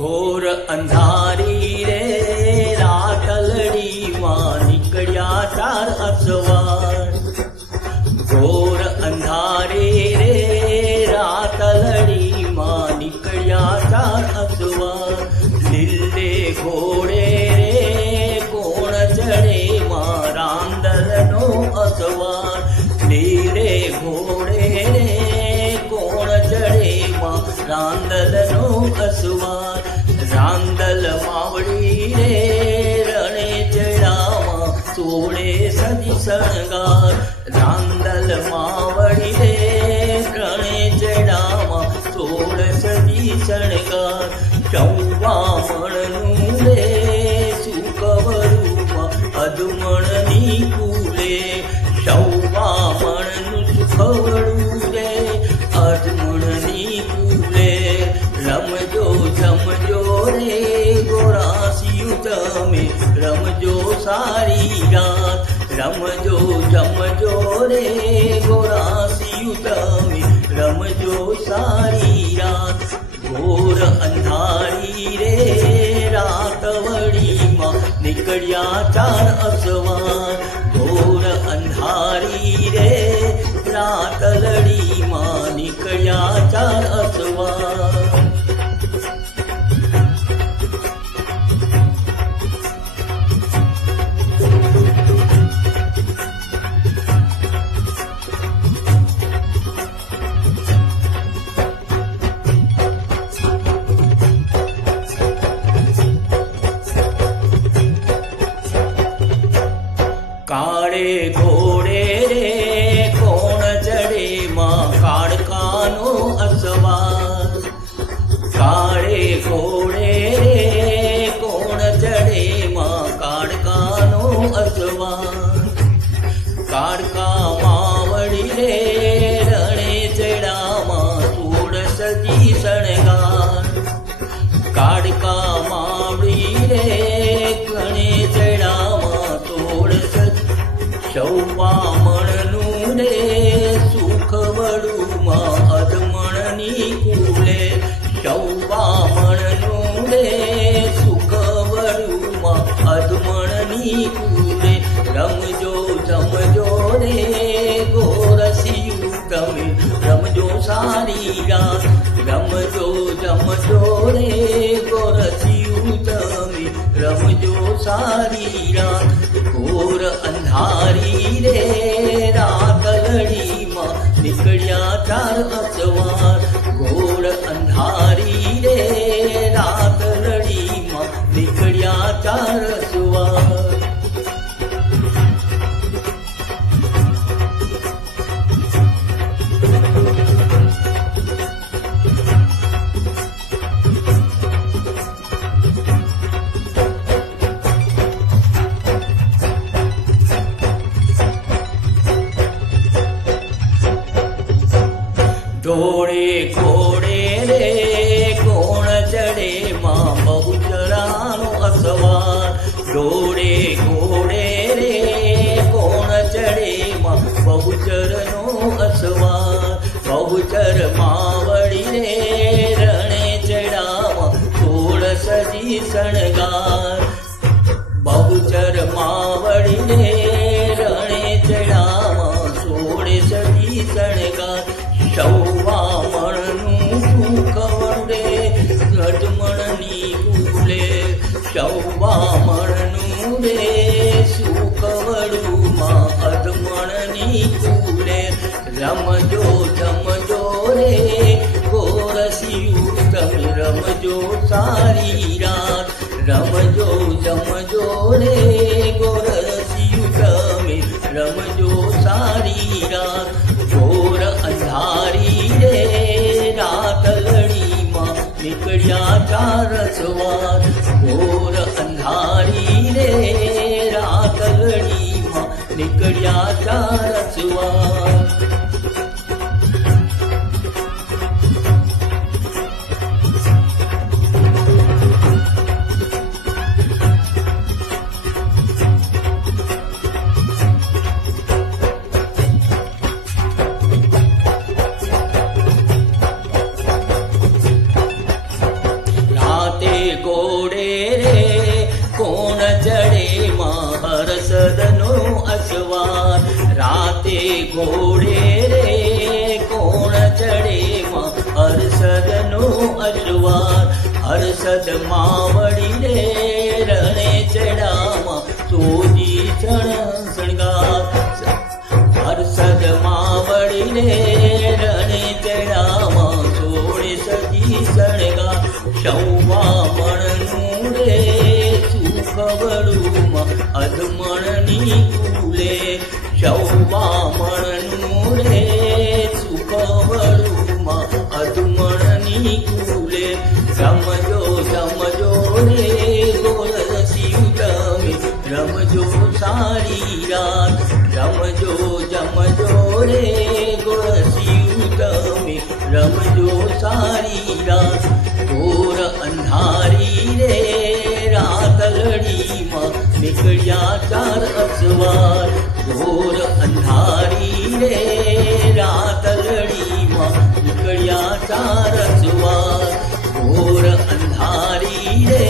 ઘોર અંધારી રે રાતલડીમાં નીકળ્યા ચાર અસવાર. ઘોર અંધારી રે રાતલડીમાં નીકળ્યા ચાર અસવાર. લીલે ઘોડે રે કોણ ચડે માં રાંદલનો અસવાર. લીલે ઘોડે રે કોણ ચડે માં રાંદલનો અસવાર. રાંદલ માવડી રે રણે ચડામાં સોળે સદી શણગાર. રાંદલ માવડી રે રણે ચડામાં સોળ સદી શણગાર. ચૌવામણનું રે સુકવરૂમાં અધમણની કુલે. ચૌવામણનું સુખવડું રે અધમણની કુલે. રમજો જમજો રે ગોરાસિયું તમે રમજો સારી રાત. રમજો જમજો રે ગોરાસિયું તમે રમજો સારી રાત. ઘોર અંધારી રે રાતવડીમાં નીકળ્યા ચાર અસવાર. ઘોર અંધારી રે રાતલડીમાં નીકળ્યા ચાર અસવાર. કાળે ઘોડે રે કોણ ચડે માં કાળકાનો અસવાર. કાળે ઘોડે રે કોણ ચડે માં કાળકાનો અસવાર. કાળકા માવડી રે રણે ચડામાં સોળ સદી શણગાર. કાળકા માવડી રે રણે ચડામાં સોળ ચૌવામણનું રે સુખવડુમાં અધમણની કુલે. ચૌવામણનું રે સુખવડુમાં અધમણની કુલે. રમજો જમજો રે ગોરસિયું તમે રમજો સારી રાત. રમજો જમજો રે ગોરસિયું તમે રમજો સારી રાત. ઘોર અંધારી રે રાતલડીમાં નીકળ્યા ચાર અસવાર. ઘોર અંધારી રે રાતલડીમાં નીકળ્યા ચાર અસવાર. ઘોડે ઘોડે રે કોણ ચડે માં બહુચરાનો અસવાર. ઘોડે ઘોડે રે કોણ ચડે માં બહુચરનો અસવાર. બહુચર માવડી રે રણે ચડામાં સોળ સદી શણગાર. બહુચર માવડી રે રણે ચડામાં સોળ સદી શણગાર. ચૌવામણનું સુખવડું રે અધમણની કુલે. ચૌવામણનું રે સુખવડુમાં અધમણની કુલે. રમજો જમજો રે ગોરસિયું તમે રમજો સારી રાત. રમજો જમજો રે ગોરસિયું તમે રમજો સારી રાત. ઘોર અંધારી રે રાતલડીમાં નીકળ્યા ચાર અસવાર. ઘોર અંધારી રે હર્ષદનો અસવાર રાતે ઘોડે રે કોણ ચડે માં હર્ષદનો અસવાર હર્ષદ માવડી રે રણે ચડામાં સોજી શણગાર હર્ષદ માવડી રે રણે ચડામાં સોળે સજી શણગાર સૌવામણનું રે સુખવડુમાં અધમણની કુલે સૌવામણનું રે સુખવડુમાં અધમણની કુલે રમજો રમજો રે ગોર શિવ તમે રમજો સારી રાત રમજો જમજો રે ગોર શિવ તમે રમજો સારી રાત ઘોર અંધારી રે રાતલડીમાં નીકળ્યા ચાર અસવાર ઘોર અંધારી રે રાતલડીમાં નીકળ્યા ચાર અસવાર ઘોર અંધારી રે